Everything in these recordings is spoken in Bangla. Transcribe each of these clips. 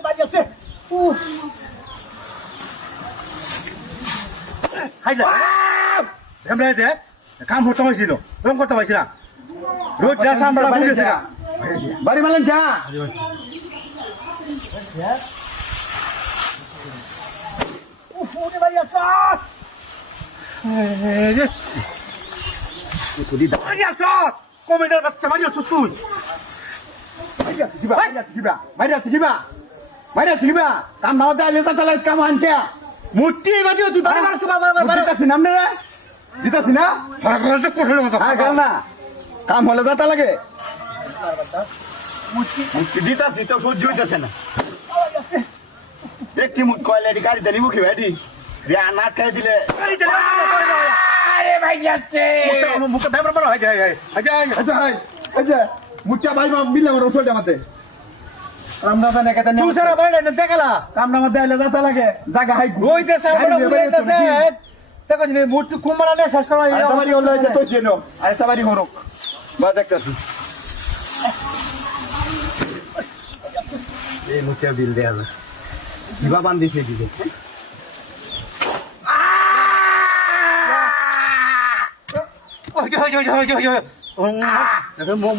বাড়ি আছে হাই যা এমরে দে কাম করতে পারছি না রং করতে পারছি না রোজ যা সামলা বুঝেছি না বাড়ি মালেন যা ওরে বাড়ি আছে রে তুই বাড়ি আছে কমেন্টার বাচ্চা বাড়ি আছিস তুই কাম না হতে চালাই কাম আনছে মূর্তি বাড়ি তুই বাড়ি মারছ বাবা দিতাছি নাম রে দিতাছি না না কাম হলে যাতা লাগে দিতাছি তো সহ্য হইতেছে না একটি মুখ কয়লাটি গাড়িতে নিবো কি ভাইটি না খাই দিলে আরে ভাই যাচ্ছে মুখে ব্যাপার বড় হয়ে যায় মুখটা ভাই মিলে আমার ওষুধ আমাতে রামদাদা নেকাতে তুই সারা বাইরে না দেখালা কামনা মধ্যে এলে যাতা লাগে জায়গা হাই ওই দেশে আমরা বুঝাইতেছে দেখো যে মূর্তি কুমারালে শেষ করা আরেকটা বাড়ি হলো যে তো চেনো আরেকটা বাড়ি হরক বা দেখতেছি এই মুখে বিল দেয়া যায় কিবা বান্ধিছে দিবে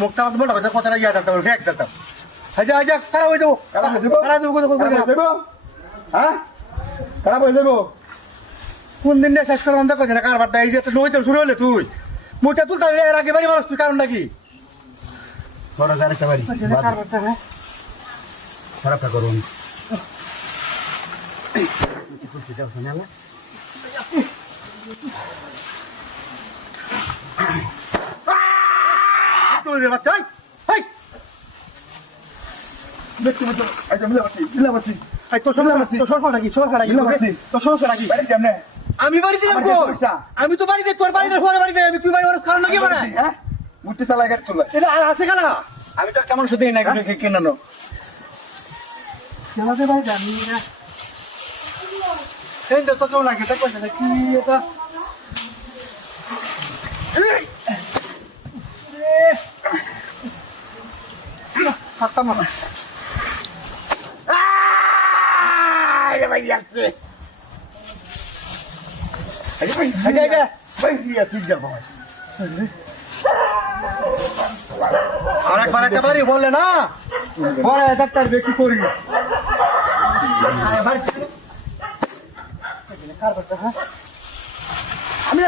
মুখটা বড় কথা ইয়া দিতাম ফেক দিতাম হাজা হাজা খারাপ হয়ে যাবো হ্যাঁ খারাপ হয়ে যাবো কোন দিন শেষ করে অন্ধ করছে না কারবারটা এই যে নইতে শুরু হলে তুই মুখটা তুলতে এর আগে বাড়ি মানুষ তুই কারণ নাকি ধরা যায় একটা বাড়ি খারাপটা করুন বাচ্চা আমি বাড়িতে আমি তো বাড়িতে তোর বাড়িতে পরে বাড়িতে আমি তুই বাড়ি খারাপ নাকি বানাই মুঠি চালাই গাড়ি তোলা এটা আর আছে কেনা আমি তো কেমন শুধু না কেনানো খেলাতে ভাই জানি না এই তো কেউ লাগে এটা কইছে কি এটা খাতা মামা আরে ভাই যাচ্ছে আরে ভাই ভাই তুই যা বাবা আরেকবার একটা বাড়ি বললে না বড় ডাক্তার কি করি আমি